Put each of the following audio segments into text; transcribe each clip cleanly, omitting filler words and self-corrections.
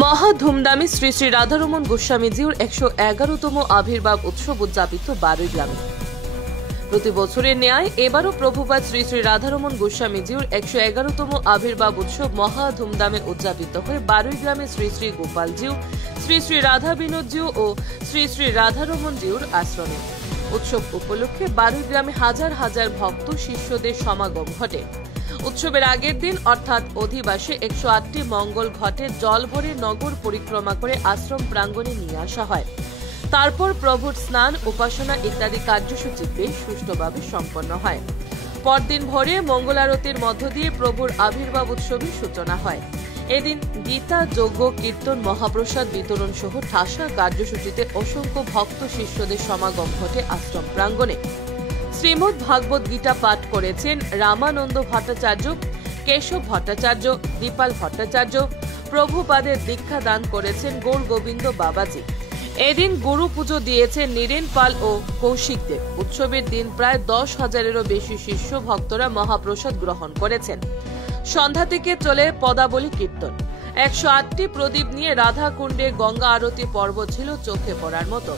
মহা ধুমধামে শ্রী শ্রী রাধারমণ গোস্বামীজির 111তম আবির্ভাব উৎসব উদযাপিত বারুইগ্রামে। প্রতি বছরের ন্যায় এবারও প্রভুপাদ শ্রী শ্রী রাধারমণ গোস্বামীজির 111তম আবির্ভাব উৎসব মহা ধুমধামে উদযাপিত হয় বারুইগ্রামে শ্রী শ্রী গোপালজিউ, শ্রী শ্রী রাধা বিনোদজিউ ও শ্রী শ্রী রাধারমণজিউর আশ্রমে। উৎসব উপলক্ষে বারুইগ্রামে হাজার হাজার ভক্ত শিষ্যদের সমাগম ঘটে। উৎসবের আগের দিন অর্থাৎ অধিবাসে 108টি মঙ্গল ঘটে জল ভরে নগর পরিক্রমা করে আশ্রম প্রাঙ্গণে নিয়ে আসা হয়। তারপর প্রভুর স্নান, উপাসনা ইত্যাদি কার্যসূচি বেশ সুষ্ঠুভাবে সম্পন্ন হয়। পরদিন ভোরে মঙ্গলারতির মধ্য দিয়ে প্রভুর আবির্ভাব উৎসবের সূচনা হয়। এদিন গীতা, যজ্ঞ, কীর্তন, মহাপ্রসাদ বিতরণ সহ ঠাসা কার্যসূচিতে অসংখ্য ভক্ত শিষ্যদের সমাগম ঘটে আশ্রম প্রাঙ্গণে। শ্রীমদ্ ভাগবত গীতা পাঠ করেছেন রামানন্দ ভট্টাচার্য, কেশব ভট্টাচার্য, দীপাল ভট্টাচার্য। প্রভুপাদের দীক্ষা দান করেছেন গৌর গোবিন্দ বাবাজি। এদিন গুরু পুজো দিয়েছেন নীরেন পাল ও কৌশিক দেব। উৎসবের দিন প্রায় 10,000-এরও বেশি শিষ্য ভক্তরা মহাপ্রসাদ গ্রহণ করেছেন। সন্ধ্যা থেকে চলে পদাবলী কীর্তন। 108টি প্রদীপ নিয়ে রাধা কুণ্ডে গঙ্গা আরতি পর্ব ছিল চোখে পড়ার মতো।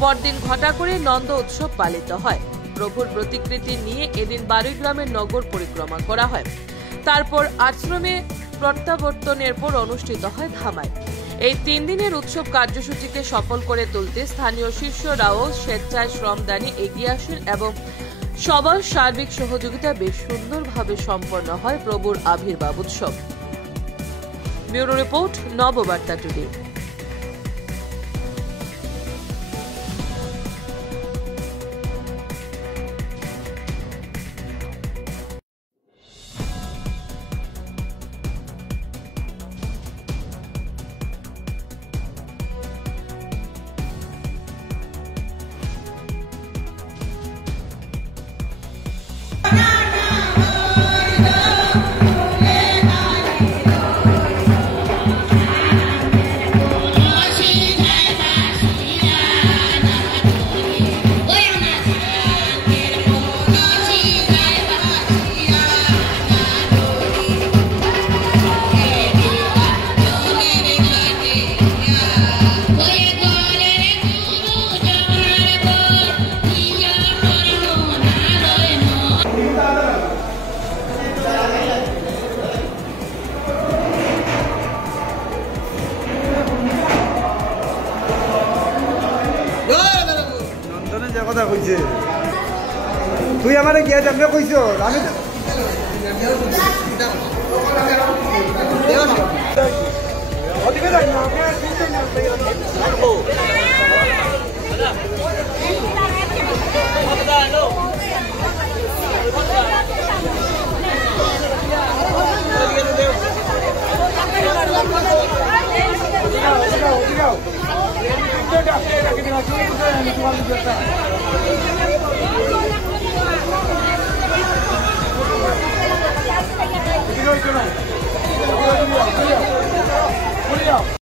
পরদিন ঘটা করে নন্দ উৎসব পালিত হয়। প্রভুর প্রতিকৃতি নিয়ে এদিন বারুইগ্রামের নগর পরিক্রমা করা হয়। তারপর আশ্রমে প্রত্যাবর্তনের পর অনুষ্ঠিত হয় ধামাই। এই 3 দিনের উৎসব কার্যসূচিকে সফল করে তুলতে স্থানীয় শিষ্যরাও স্বেচ্ছায় শ্রমদানে এগিয়ে আসেন এবং সবার সার্বিক সহযোগিতা বেশ সুন্দরভাবে সম্পন্ন হয় প্রভুর আবির্ভাব উৎসব। Bureau report, Nababarta today. কথা কইছে তুই আমারে গিয়া যাবে কইছ আমি ওদিকে যাই না আমি চিন্তা না করব